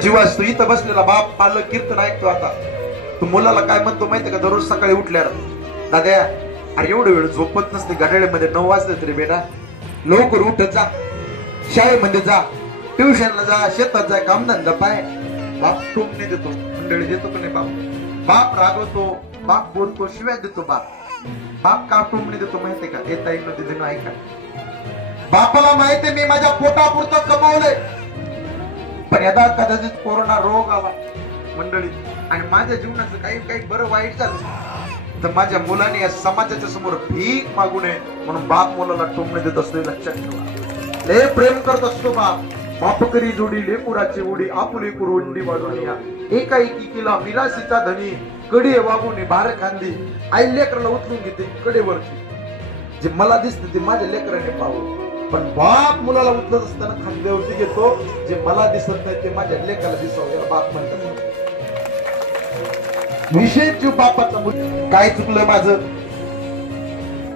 जीव असतो. इथं बसलेला बाप पालक कीर्तन ऐकतो. आता तू मुलाला काय म्हणतो माहितीये का? दररोज सकाळी उठल्यावर, दाद्या अरे एवढं वेळ झोपत नसते, घड्याळ्यामध्ये 9 वाजले तरी बेटा लवकर उठत जा, शाळेमध्ये जा, ट्युशनला जा, शेतात जा, कामधंदा पाय. बाप टोमणे देतो, मंडळी देतो का नाही बाप? बाप रागवतो, बाप बोलतो, शिव्या देतो. बाप का टोमणे देतो माहितीये का? येता येईल तिथे ऐका. बापाला माहितीये मी माझ्या पोटापुरतं कमवलंय, पण यदा कदाचित कोरोना रोग आला मंडळी आणि माझ्या जीवनाचं काही काही बरं वाईट झालं तर माझ्या मुलाने या समाजाच्या समोर भीक मागू नये म्हणून बाप मुलाला टोमणे देत असतो. लक्षात ठेवा, लय प्रेम करत असतो बाप. बाप करी जोडी लेपुराची उडी, आपुली कुरुंडी वाढून या एका एकी केला मिरासीचा धनी, कडी वागून भार खांदी. आई लेकराला उचलून घेते कडेवरची, जे मला दिसते ते माझ्या लेकराने पाहावं, पण बाप मुलाला उचलत असताना खांद्यावरती घेतो, जे मला दिसत नाही ते माझ्या लेकाला दिसावं, याला बाप म्हणतात. विशेष जीव बापाचा. काय चुकलं माझं?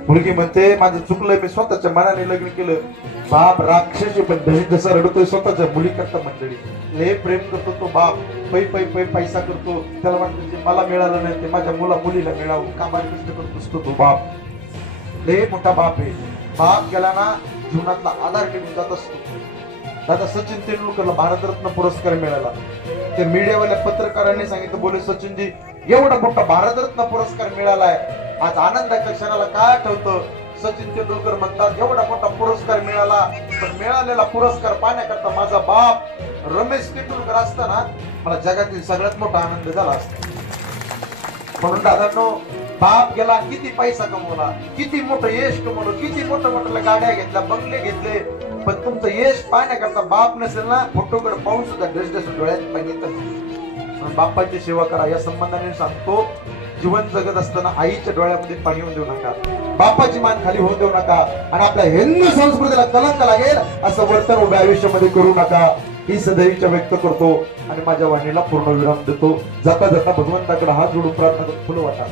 मुलगी म्हणते माझं चुकलंय, मी स्वतःच्या मनाने लग्न केलं. बाप राक्षसी पण जसा रडतोय स्वतःच्या मुली करता मंडळी. लय प्रेम करतो तो बाप, पै पै पै पैसा करतो. त्याला वाटतं जे मला मिळालं नाही ते माझ्या मुलीला मिळावं, कामाला कष्ट करत असतो तो बाप. लय मोठा बाप आहे. बाप गेला ना जीवनातला आधार निघून जात असतो. दादा सचिन तेंडुलकरला भारतरत्न पुरस्कार मिळाला. ते मीडियावाल्या पत्रकारांनी सांगितलं, बोले सचिनजी एवढा मोठा भारतरत्न पुरस्कार मिळालाय, आज आनंदाच्या क्षणाला काय आठवतं? सचिन तेंडुलकर म्हणतात एवढा मोठा पुरस्कार मिळाला, पण मिळालेला पुरस्कार पाहण्याकरता माझा बाप रमेश तेंडुलकर असताना मला जगातील सगळ्यात मोठा आनंद झाला असता. म्हणून दादांनो, बाप गेला, किती पैसा कमवला, किती मोठं यश कमवलं, किती मोठ्या गाड्या घेतल्या, बंगले घेतले, पण तुमचं यश पाहण्याकरता बाप नसेल ना, फोटोकडे पाहून सुद्धा ढसढस डोळ्यात पाणी येतं. बापाची सेवा करा. या संबंधाने सांगतो, जीवन जगत असताना आईच्या डोळ्यामध्ये पाणी होऊन देऊ नका, बापाची मान खाली होऊन देऊ नका, आणि आपल्या हिंदू संस्कृतीला कलंक लागेल असं वर्तन उभ्या आयुष्यामध्ये करू नका. ही सदैवच्या व्यक्त करतो आणि माझ्या वाणीला पूर्ण विराम देतो. जाता जाता भगवंताकडे हात जोडून प्रार्थना करतो. फुलं वाटा.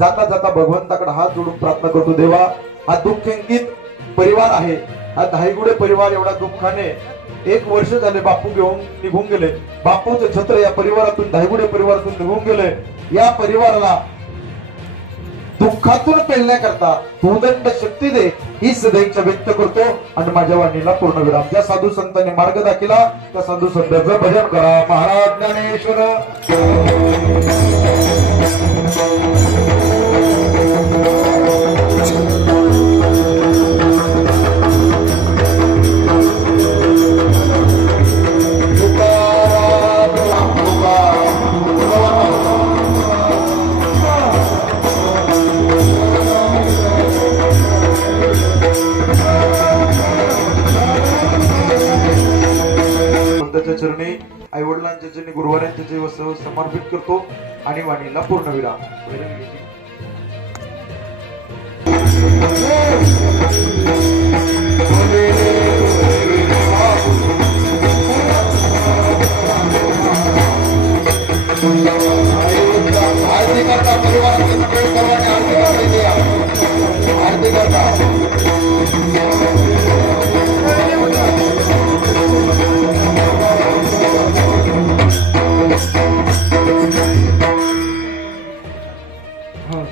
जाता जाता भगवंताकडे हात जोडून प्रार्थना करतो, देवा हा दुःखंकित परिवार आहे, हा धायगुडे परिवार एवढा दुःखाने 1 वर्ष झाले बापू घेऊन निघून गेले. बापूचं छत्र या परिवारातून, धायगुडे परिवारातून निघून गेले. या परिवाराला दुःखातून पेलण्याकरता उदंड शक्ती दे, ही सदैवच्या व्यक्त करतो आणि माझ्या वाणीला पूर्ण विराम. ज्या साधू संतांनी मार्ग दाखिला त्या साधू संतांचं भजन करा. महाराज ज्ञानेश्वर चरणी, आई वडिलांच्या चरणी, गुरुवारांच्या चरणी समर्पित करतो आणि वाणीला पूर्ण विराम. हो